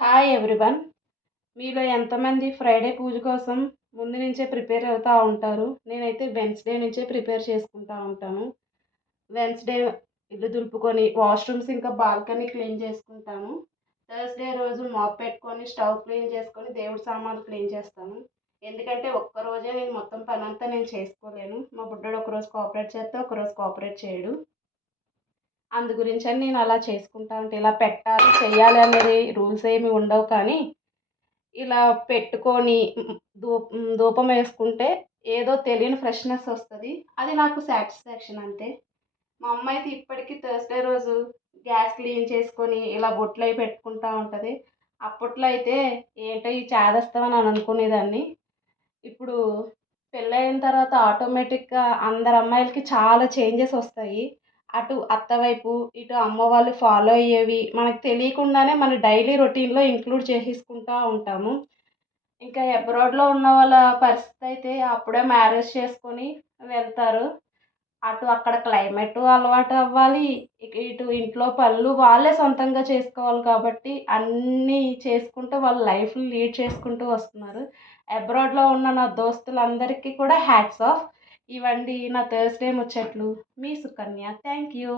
Hi everyone. మీలో ఎంతమంది Friday పూజ కోసం ముందు నుంచే ప్రిపేర్ అవుతూ ఉంటారు? నేనైతే వెన్స్‌డే నుంచే ప్రిపేర్ చేసుకుంటా ఉంటాను. వెన్స్‌డే ఇల్లు దులుపుకొని, వాష్‌రూమ్స్ ఇంకా బాల్కనీ క్లీన్ చేసుకుంటాను. థర్స్‌డే రోజు మాప్ పెట్టుకొని, స్టవ్ క్లీన్ చేసుకొని, దేవుడి సామాన్లు క్లీన్ చేస్తాను. ఎందుకంటే ఒక్కరోజే నేను మొత్తం పనంతా నేను చేసుకోలేను. మా బుడ్డోడు ఒకరోజు కోఆపరేట్ చేస్తే, ఒకరోజు కోఆపరేట్ చేయడు. అందు గురించని నేను అలా చేసుకుంటా ఉంటా. ఇలా పెట్టాలి, చెయ్యాలి అనేది రూల్స్ ఏమి ఉండవు కానీ ఇలా పెట్టుకొని ధూపం వేసుకుంటే ఏదో తెలియని ఫ్రెష్‌నెస్ వస్తది. అది నాకు సాటిస్ఫాక్షన్ అంతే. మా అమ్మ అయితే ఇప్పటికి థర్స్‌డే రోజు గ్యాస్ క్లీన్ చేసుకొని ఇలా బొట్లయి పెట్టుకుంటా ఉంటది. అప్పట్లో అయితే ఏంటో ఈ చేదస్తామని అని అనుకునేదాన్ని. ఇప్పుడు పెళ్ళయిన తర్వాత ఆటోమేటిక్‌గా అందరు అమ్మాయిలకి చాలా చేంజెస్ వస్తాయి. అటు అత్త వైపు, ఇటు అమ్మ వాళ్ళు ఫాలో అయ్యేవి మనకు తెలియకుండానే మన డైలీ రొటీన్‌లో ఇంక్లూడ్ చేసేసుకుంటా ఉంటాము. ఇంకా అబ్రాడ్‌లో ఉన్న వాళ్ళ పరిస్థితి అయితే అప్పుడే మ్యారేజ్ చేసుకొని వెళ్తారు. అటు అక్కడ క్లైమేటు అలవాటు అవ్వాలి. ఇటు ఇంట్లో పనులు వాళ్ళే సొంతంగా చేసుకోవాలి కాబట్టి అన్నీ చేసుకుంటూ వాళ్ళ లైఫ్‌ని లీడ్ చేసుకుంటూ వస్తున్నారు. అబ్రాడ్‌లో ఉన్న నా దోస్తులందరికీ కూడా హ్యాట్స్ ఆఫ్. ఇవండి నా థర్స్‌డే ముచ్చట్లు. మీ సుకన్య. Thank you.